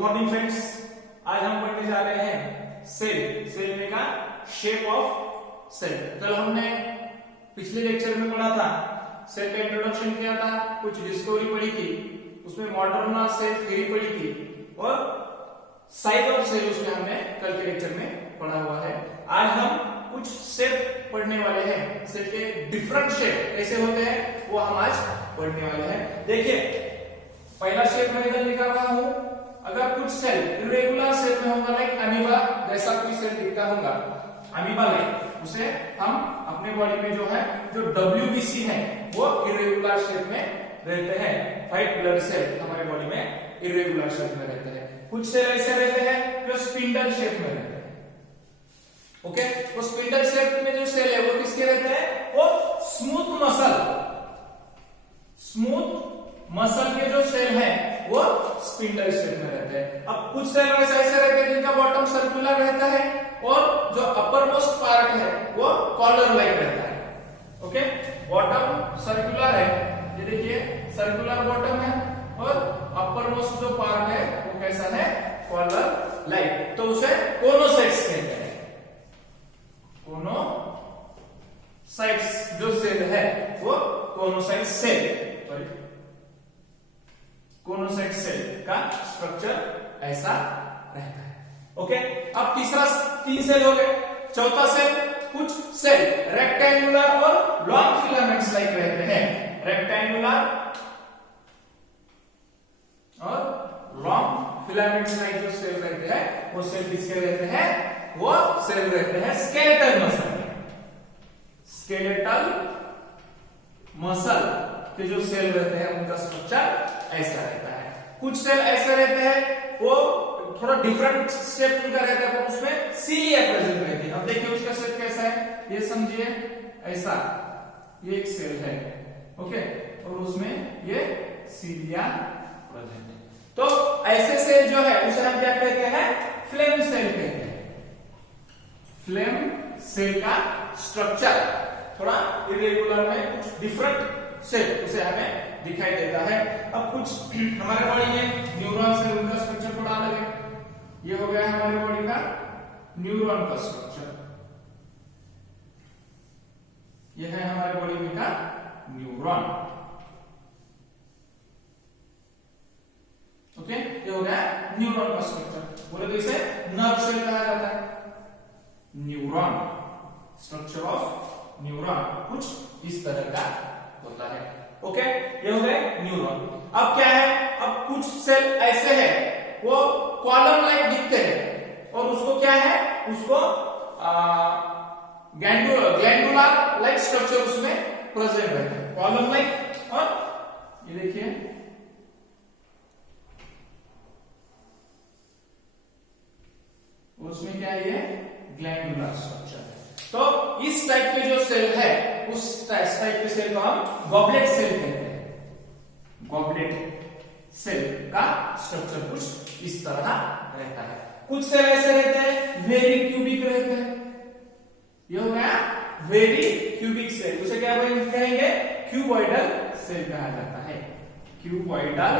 Morning friends, आज हम पढ़ने जा रहे हैं सेल में का शेप ऑफ सेल। कल हमने पिछले लेक्चर में पढ़ा था, सेल का इंट्रोडक्शन किया था, कुछ डिस्कवरी पढ़ी थी, उसमें मॉडर्न सेल थ्योरी पढ़ी थी और साइज ऑफ सेल उसमें हमने कल के लेक्चर में पढ़ा हुआ है। आज हम कुछ शेप पढ़ने वाले हैं, सेल के डिफरेंट शेप कैसे होते हैं वो हम आज पढ़ने वाले हैं। देखिए पहला शेप मैं इधर लिखा रहा हूं। अगर कुछ सेल इरेगुलर शेप में होगा, लाइक अमीबा जैसा कोई सेल दिखता होगा, अमीबा लाइक, उसे हम अपने बॉडी में जो है जो WBC है वो इरेगुलर शेप में रहते हैं। व्हाइट ब्लड सेल हमारे बॉडी में इरेगुलर शेप में रहते हैं। कुछ सेल ऐसे रहते हैं जो स्पिंडल शेप में रहते हैं। ओके, वो स्पिंडल शेप में जो सेल है वो किसके रहते हैं? वो स्मूथ मसल के जो सेल है वो स्पिंडल शेप में रहते हैं। अब कुछ सेल ऐसे रहते हैं जिनका बॉटम सर्कुलर रहता है और जो अपर मोस्ट पार्ट है वो कॉलर लाइक रहता है। ओके, बॉटम सर्कुलर है, ये देखिए सर्कुलर बॉटम है और अपर मोस्ट जो पार्ट है वो कैसा है? कॉलर लाइक, तो उसे कोनोसाइट्स कहते हैं। कोनोसाइट्स जो सेल है वो कोनोसाइट सेल, कोनोसाइट सेल का स्ट्रक्चर ऐसा रहता है। ओके, अब तीन सेल हो गए। चौथा सेल, कुछ सेल रेक्टेंगुलर और लॉन्ग फिलामेंट्स लाइक रहते हैं। रेक्टेंगुलर और लॉन्ग फिलामेंट्स लाइक जो सेल रहते हैं वो सेल किसके रहते हैं? वो सेल रहते हैं स्केलेटल मसल। स्केलेटल मसल के जो सेल रहते हैं उनका स्ट्रक्चर ऐसा रहता है। कुछ सेल ऐसे रहते हैं वो थोड़ा डिफरेंट शेप उनका रहता है, पर उसमें सीलिया प्रेजेंट रहती है। अब देखिए उसका शेप कैसा है, ये समझिए ऐसा, ये एक सेल है, ओके, और उसमें ये सीलिया प्रेजेंट है। तो ऐसे सेल जो है उसे हम क्या कहते हैं? फ्लेम सेल कहते हैं। फ्लेम सेल का स्ट्रक्चर थोड़ा इरेगुलर में कुछ डिफरेंट शेप उसे हमें दिखाई देता है। अब कुछ हमारे बॉडी में न्यूरॉन से उनका स्ट्रक्चर थोड़ा अलग है। ये हो गया हमारे बॉडी का न्यूरॉन का स्ट्रक्चर, ये है हमारे बॉडी में का न्यूरॉन। ओके, ये हो गया न्यूरॉन का स्ट्रक्चर। बोले तो इसे नर्व सेल कहा जाता है। न्यूरॉन, स्ट्रक्चर ऑफ न्यूरॉन कुछ इस तरह का होता है। ओके, ये हो गए न्यूरॉन। अब क्या है? अब कुछ सेल ऐसे हैं वो कॉलम लाइक दिखते हैं और उसको क्या है? उसको ग्लैंडुलर लाइक स्ट्रक्चर उसमें प्रेजेंट रहता है, कॉलम लाइक। और ये देखिए उसमें क्या है? ये ग्लैंडुलर स्ट्रक्चर है। तो इस टाइप के जो सेल है उस टाइप के सेल को हम गॉबलेट सेल कहते हैं। गॉबलेट सेल का स्ट्रक्चर कुछ इस तरह रहता है। कुछ सेल ऐसे रहते हैं वेरी क्यूबिक रहते हैं। ये हो गया वेरी क्यूबिक सेल, उसे क्या कहेंगे? क्यूबॉइडल सेल कहा जाता है। क्यूबॉइडल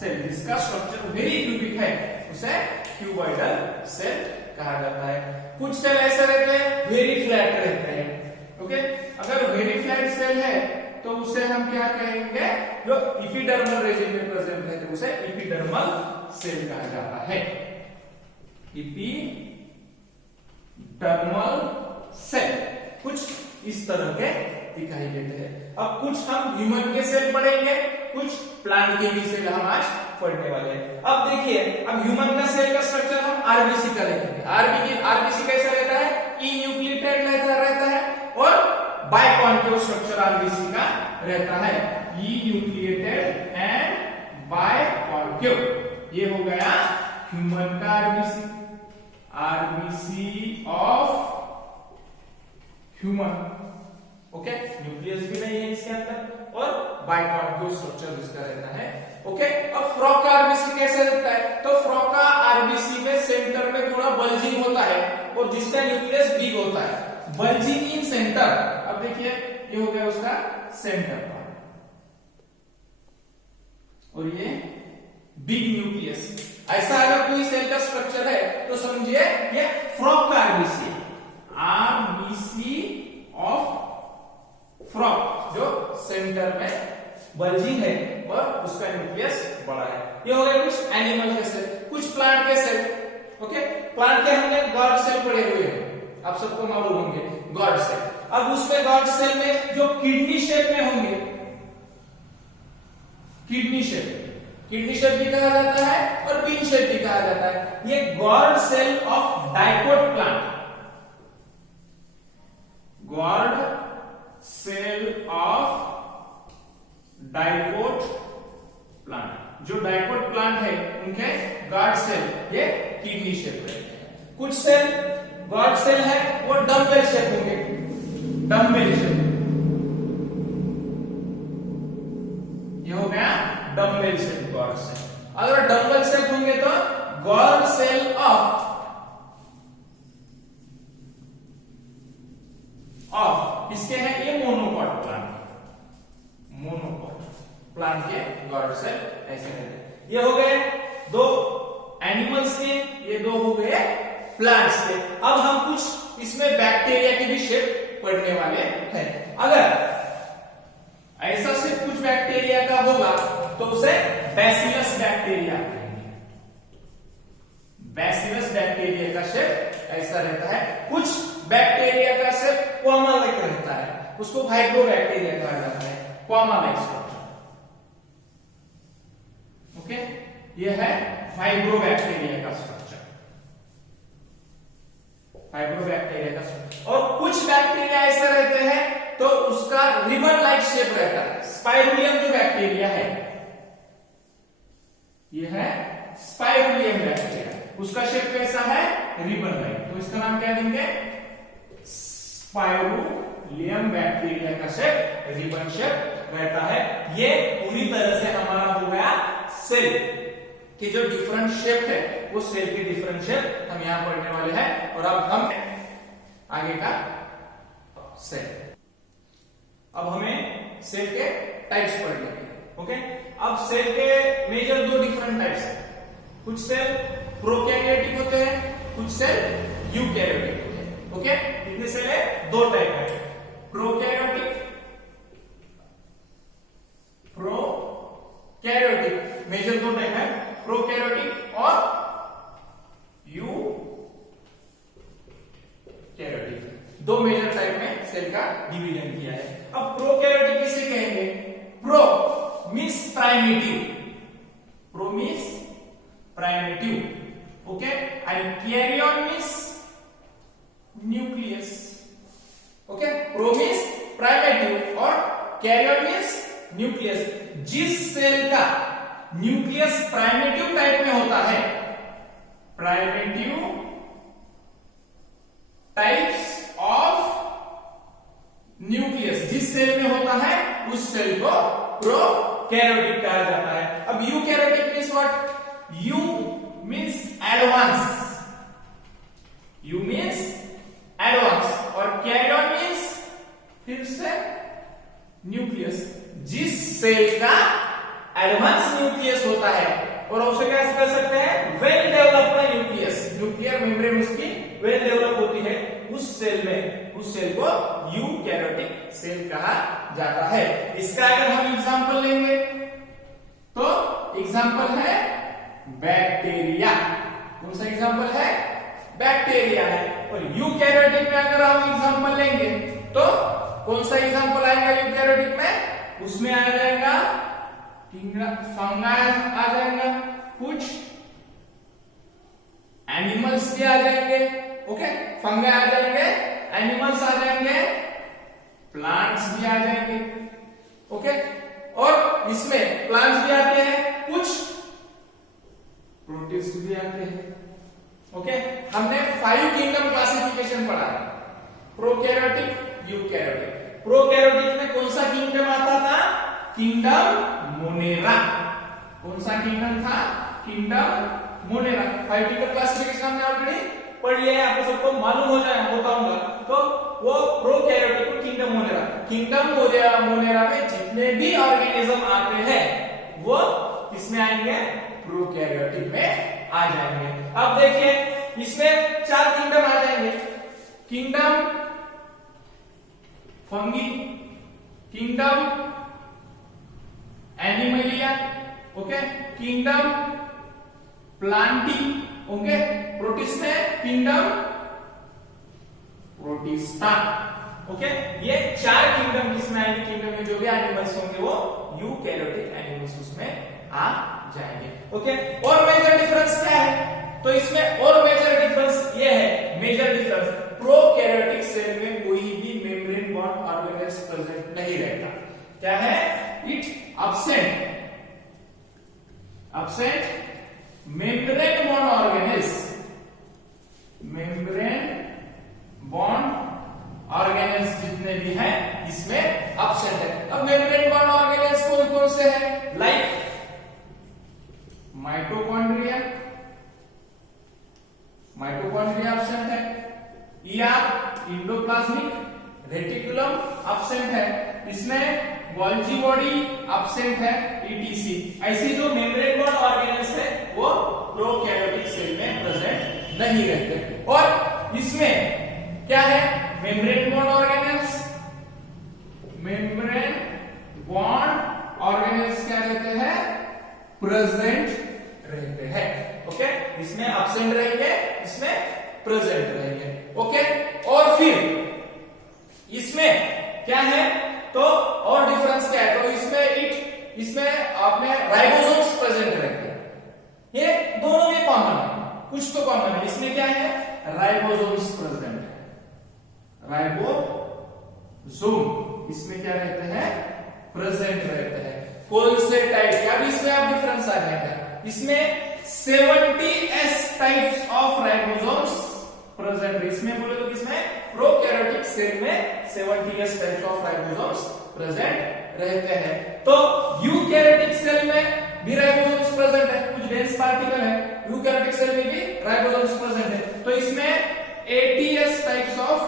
सेल जिसका स्ट्रक्चर वेरी क्यूबिक है उसे क्यूबॉइडल सेल कहा जाता है। कुछ सेल ऐसे रहते हैं वेरी फ्लैट रहते हैं। ओके, अगर वेरी फ्लैट सेल है तो उसे हम क्या कहेंगे? जो इपिडर्मल रीजन में प्रेजेंट रहते हैं उसे इपिडर्मल सेल कहा जाता है। इपिडर्मल सेल कुछ इस तरह के दिखाई देते हैं। अब कुछ हम ह्यूमन के सेल पढ़ेंगे, कुछ प्लांट के भी सेल हम आज पढ़ने वाले हैं। अब देखिए, अब ह्यूमन का सेल का स्ट्रक्चर हम आरबीसी का देखेंगे। आरबीसी कैसा रहता है? इन्यूक्लिएटेड रहता है और बाइकॉन्केव स्ट्रक्चर आरबीसी का रहता है। इन्यूक्लिएटेड एंड बाइकॉन्केव, ये हो गया ह्यूमन का RBC. RBC of human, okay, nucleus भी नहीं है इसके अंदर और बाइकॉन्केव स्ट्रक्चर इसका रहता है। ओके, अब फ्रॉग का आरबीसी कैसे रहता है? तो फ्रॉग का आरबीसी में सेंटर में थोड़ा बल्जिंग होता है और जिसका न्यूक्लियस बिग होता है। बल्जिंग इन सेंटर, अब देखिए ये हो गया उसका सेंटर पार्ट और ये बिग न्यूक्लियस। ऐसा अगर कोई सेल का स्ट्रक्चर है तो समझिए ये फ्रॉग का आरबीसी, आरबीसी ऑफ फ्रॉग, जो सेंटर में बल्जिंग है और उसका न्यूक्लियस बड़ा है। ये हो गए कुछ एनिमल के सेल, कुछ प्लांट के सेल। ओके, प्लांट के हमने गॉड सेल पढ़े हुए हैं, आप सबको मालूम होंगे गॉड सेल। अब उसमें गॉड सेल में जो किडनी शेप में होंगे, किडनी शेप भी कहा जाता है और पिन शेप भी कहा जाता है। ये guard cell of dicot plant, guard cell of dicot plant, जो डाइकोट प्लांट है उनके गॉड सेल ये किडनी शेप रहते हैं। कुछ सेल गॉड सेल है वो डम्बेल शेप होंगे, डम्बेल शेप, ये हो गया डम्बेल शेप गॉड सेल। अगर डम्बेल शेप होंगे तो गॉड सेल ऑफ किसके हैं, ये मोनोकॉट प्लांट, मोनोकॉट प्लांट के गॉड सेल ऐसे हैं। ये हो गए दो एनिमल्स के, ये दो हो गए प्लांट्स के। अब हम कुछ इसमें बैक्टीरिया की भी शेप पढ़ने वाले हैं। अगर ऐसा से कुछ बैक्टीरिया का होगा तो उसे बैसिलस बैक्टीरिया कहेंगे। बैसिलस बैक्टीरिया का शेप ऐसा रहता है। कुछ बैक्टीरिया का शेप क्वामा लाइक रहता है, उसको फाइब्रो बैक्टीरिया कहा जाता है, क्वामा लाइक स्ट्रक्चर। ओके, ये है फाइब्रो बैक्टीरिया का स्ट्रक्चर, फाइब्रो बैक्टीरिया का स्ट्रक्चर। और कुछ बैक्टीरिया ऐसे रहते हैं तो उसका रिबन लाइक शेप रहता है। स्पाइरुलियम जो बैक्टीरिया है, ये है स्पाइरुलियम बैक्टीरिया, उसका शेप कैसा है, रिबन लाइक, तो इसका नाम क्या देंगे, स्पाइरुलियम बैक्टीरिया का शेप रिबन शेप रहता है। ये पूरी तरह से हमारा हो गया सेल की जो डिफरेंट शेप है, वो सेल की डिफरेंट शेप हम यहां पढ़ने वाले हैं। और अब हम आगे का सेल, अब हमें सेल के टाइप्स पढ़ने हैं। ओके, अब सेल के मेजर दो डिफरेंट टाइप्स हैं। कुछ सेल प्रोकैरियोटिक होते हैं, कुछ सेल यूकैरियोटिक होते हैं। ओके, कितने सेल है, दो टाइप है, प्रोकैरियोटिक, प्रोकैरियोटिक, मेजर दो टाइप है, प्रोकैरियोटिक और यूकैरियोटिक। दो मेजर टाइप में सेल का डिवीजन किया है। अब प्रोकैरियोटिक किसे कहेंगे, pro means primitive, pro means primitive, okay, and karyon means nucleus. Okay, pro means primitive और कैरियन मींस न्यूक्लियस। जिस सेल का न्यूक्लियस प्राइमेटिव टाइप में होता है, प्राइमेटिव टाइप्स ऑफ न्यूक्लियस जिस सेल में होता है उस सेल को प्रोकैरियोटिक कहा जाता है। अब eukaryotic means what, you means advance, you means advance और कैरियन मींस फिर से न्यूक्लियस। जिस सेल का एडवांस न्यूक्लियस होता है, और उसे कैसे कर सकते हैं, well developed nucleus, nuclear membrane उसकी वेल डेवलप होती है, उस सेल में, उस सेल को यूकैरियोटिक सेल कहा जाता है। इसका अगर हम एग्जांपल लेंगे तो एग्जांपल है बैक्टीरिया। कौन सा एग्जांपल है, बैक्टीरिया है। और यूकैरियोटिक में अगर हम एग्जांपल लेंगे तो कौन सा एग्जांपल आएगा यूकैरियोटिक में, उसमें आ जाएगा फंगाई आ जाएगा, कुछ एनिमल्स भी आ जाएंगे। ओके, फंगाई आ जाएंगे, एनिमल्स आ जाएंगे, प्लांट्स भी आ जाएंगे। ओके, और इसमें प्लांट्स भी आते हैं, कुछ प्रोटिस्ट भी आते हैं। ओके, हमने 5 किंगडम क्लासिफिकेशन पढ़ा है, प्रोकैरियोटिक, यूकैरियोटिक। प्रोकैरियोटिक में कौन सा किंगडम आता था, किंगडम मोनेरा। कौन सा किंगडम था, किंगडम मोनेरा। 5 किंगडम क्लासिफिकेशन हमने ऑलरेडी पढ़ लिया है, आपको सबको मालूम हो जाए होता होगा। तो वो प्रोकैरियोटिक को किंगडम मोनेरा, किंगडम मोनेरा में जितने भी ऑर्गेनिज्म आते हैं वो किसमें आएंगे, प्रोकैरियोटिक में आ जाएंगे। अब देखिए इसमें 4 किंगडम आ जाएंगे। Kingdom fungi, kingdom Animalia, okay, kingdom Plantae, okay, protist में किंगडम प्रोटिस्टा, ओके। ये 4 किंगडम किसमें आएंगे? किंगडम में जो भी एनिमल्स होंगे वो यूकैरियोटिक एनिमल्स उसमें आ जाएंगे, ओके। और मेजर डिफरेंस क्या है? तो इसमें और मेजर डिफरेंस ये है, मेजर डिफरेंस प्रोकैरियोटिक सेल में कोई भी मेम्ब्रेन बॉन्ड ऑर्गेनेल्स प्रेजेंट नहीं रहता। क्या है? It absent membrane bond organelles, membrane bond organelles जितने भी हैं इसमें absent है। अब membrane bond organelles कौन कौन से हैं? लाइक माइटोकॉन्ड्रिया, माइटोकॉन्ड्रिया absent है, इंडोप्लाज्मिक रेटिकुलम absent है, इसमें गोल्जी बॉडी absent है, ETC। ऐसी जो मेम्ब्रेन बॉन्ड ऑर्गेनेल्स है वो प्रोकैरियोटिक सेल में प्रेजेंट नहीं रहते। और इसमें क्या है? Membrane bond organelles, membrane bond organelles क्या रहते हैं? प्रेजेंट रहते हैं, ओके। इसमें absent रहेंगे, इसमें प्रेजेंट रहेंगे, ओके। और फिर इसमें क्या है? तो और डिफरेंस क्या है? तो इसमें आपने राइबोसोम्स प्रेजेंट रहते हैं। ये दोनों में कॉमन है, कुछ तो कॉमन है। इसमें क्या है? राइबोसोम्स प्रेजेंट है, राइबोसोम इसमें क्या रहते हैं? प्रेजेंट रहते हैं। कौन से टाइप के? अब इसमें आप डिफरेंस आ जाएगा। इसमें 70s types of ribosomes present है। इसमें बोले तो किसमें? प्रोकैरियोटिक सेल में 70s types of ribosomes present रहते हैं। तो यूकैरियोटिक सेल में भी राइबोसोम्स प्रेजेंट है, कुछ डेंस पार्टिकल है। यूकैरियोटिक सेल में भी राइबोसोम्स प्रेजेंट है। तो इसमें 80s types of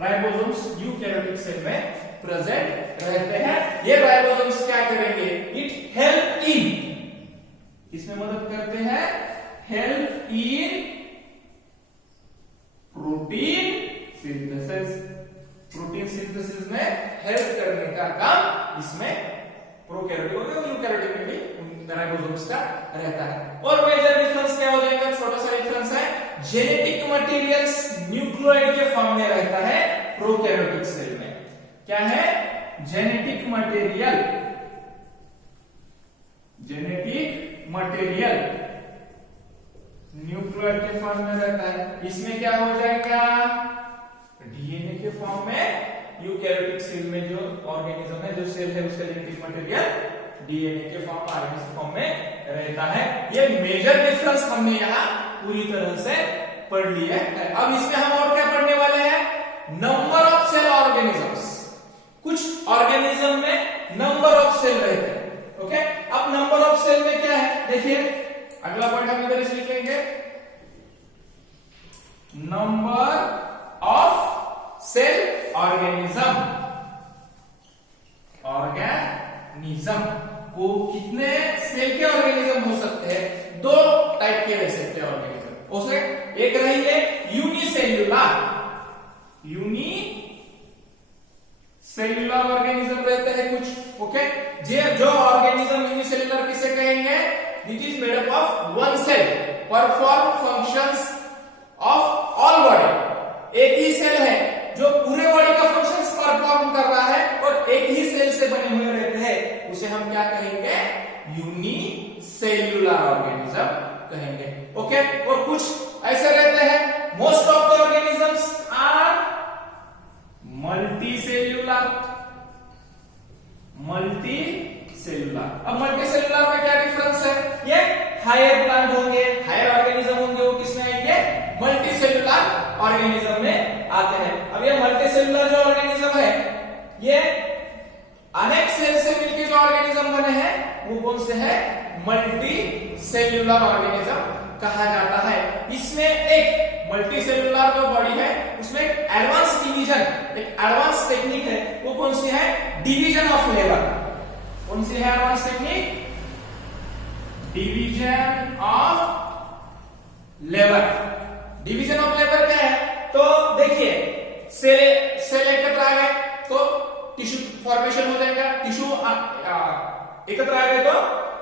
ribosomes eukaryotic cell में प्रेजेंट रहते हैं। ये राइबोसोम्स क्या करेंगे? इट हेल्प इन, इसमें मदद करते हैं, help in protein synthesis, protein synthesis में हेल्प करने का काम इसमें प्रोकैरियोटिक और यूकैरियोटिक में भी राइबोसोम्स का रहता है। और मेजर डिफरेंस क्या हो जाएगा? छोटा सा डिफरेंस है, जेनेटिक मटेरियल्स न्यूक्लियोइड के फॉर्म में रहता है प्रोकैरियोटिक सेल में। क्या है? Genetic material, genetic material nucleoid के फॉर्म में रहता है। इसमें क्या हो जाएगा? डीएनए के फॉर्म में। यूकैरियोटिक सेल में जो ऑर्गेनिज्म है, जो सेल है, उसका जेनेटिक मटेरियल डीएनए के फॉर्म, आरएनए के फॉर्म में रहता है। ये मेजर डिफरेंस हमने यहाँ पूरी तरह से पढ़ लिया है। अब इसमें हम और क्या पढ़ने वाले हैं? Number of cell organisms. कुछ ऑर्गेनिज्म में नंबर ऑफ सेल रहते हैं, ओके। अब नंबर ऑफ सेल में क्या है? देखिए अगला पॉइंट हम इधर से लिखेंगे, number of cell organism. Organism को कितने सेल के ऑर्गेनिज्म हो सकते हैं? 2 टाइप के रह सकते हैं ऑर्गेनिज्म। उसमें एक रहेंगे यूनिसेल्युलर, यूनिसेल्युलर ऑर्गेनिज्म रहते हैं कुछ, ओके। जो ऑर्गेनिज्म यूनिसेल्युलर किसे कहेंगे? It is made up of one cell, perform functions of all body। एक ही सेल है जो पूरे बॉडी का फंक्शंस परफॉर्म कर रहा है और एक ही सेल से बने हुए रहते हैं, उसे हम क्या कहेंगे? यूनिसेल्युलर ऑर्गेनिज्म कहेंगे, ओके। और कुछ ऐसे रहते हैं, most of the organisms are multicellular, multicellular. अब मल्टीसेल्युलर में क्या डिफरेंस है? ये हायर प्लांट होंगे, हायर ऑर्गेनिज्म होंगे, वो किसमें आएंगे? मल्टीसेल्युलर ऑर्गेनिज्म में आते हैं। अब ये मल्टीसेल्युलर जो ऑर्गेनिज्म है, ये अनेक सेल से मिलकर जो ऑर्गेनिज्म बने हैं वो कौन से है? मल्टीसेल्युलर ऑर्गेनिज्म कहा जाता है। इसमें एक मल्टीसेल्युलर जो बॉडी है उसमें एक एडवांस डिवीजन, एक एडवांस टेक्निक है, वो कौन सी है? Division of labour. कौन सी है advance technique? Division of labour. Division of labour क्या है? तो देखिए सेल एकत्र आ गए तो टिश्यू फॉर्मेशन हो जाएगा, टिश्यू एकत्र आ गए तो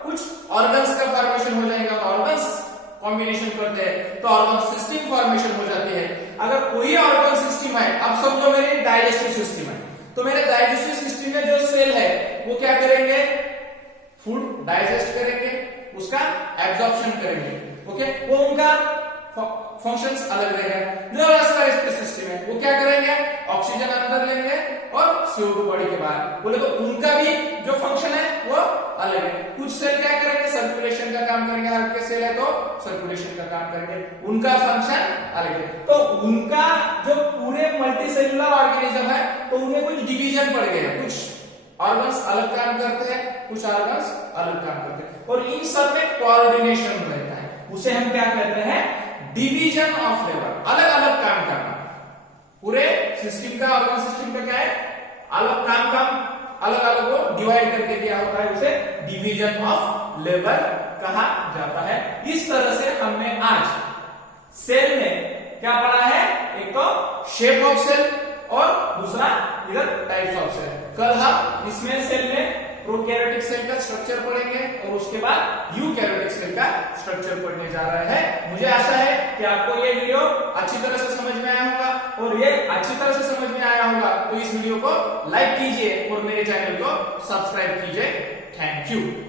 कुछ ऑर्गन्स का फॉर्मेशन हो जाएगा, ऑर्गन्स कॉम्बिनेशन करते हैं तो ऑर्गन सिस्टम फॉर्मेशन हो जाती है। अगर कोई ऑर्गन सिस्टम है, अब समझो मेरी डाइजेस्टिव सिस्टम है, तो मेरे डाइजेस्टिव सिस्टम में जो सेल है वो क्या करेंगे? फूड डाइजेस्ट करेंगे, उसका एब्जॉर्प्शन करेंगे, ओके, वो उनका फंक्शंस अलग रहेगा। जो रेस्पिरेटरी सिस्टम है वो क्या करेंगे? ऑक्सीजन अंदर लेंगे और CO2 बॉडी के बाहर, बोले तो उनका भी जो फंक्शन है वो अलग है। कुछ सेल क्या करेंगे? सर्कुलेशन का काम करेंगे, हर के सेल है तो सर्कुलेशन का काम करेंगे, उनका फंक्शन अलग है। तो उनका जो पूरे मल्टी सेलुलर ऑर्गेनिज्म है तो उनमें कुछ डिवीजन पड़ गए हैं, कुछ ऑर्गन्स अलग काम करते हैं, कुछ ऑर्गन्स अलग काम करते हैं, और इन सब में कोऑर्डिनेशन रहता है, उसे हम क्या कहते हैं? Division of labour. अलग अलग काम करना, पूरे सिस्टम का, ऑर्गन सिस्टम का क्या है? अलग काम अलग अलग को डिवाइड करके दिया होता है, उसे डिवीजन ऑफ लेबर कहा जाता है। इस तरह से हमने आज सेल में क्या पढ़ा है? एक तो शेप ऑफ सेल और दूसरा इधर टाइप्स ऑफ सेल। कल हम इसमें सेल में प्रोकैरियोटिक सेल का स्ट्रक्चर पढ़ेंगे और उसके बाद यूकैरियोटिक सेल का स्ट्रक्चर पढ़ने जा रहे हैं। मुझे आशा है कि आपको ये वीडियो अच्छी तरह से समझ में आया होगा, और ये अच्छी तरह से समझ में आया होगा तो इस वीडियो को लाइक कीजिए और मेरे चैनल को सब्सक्राइब कीजिए। Thank you.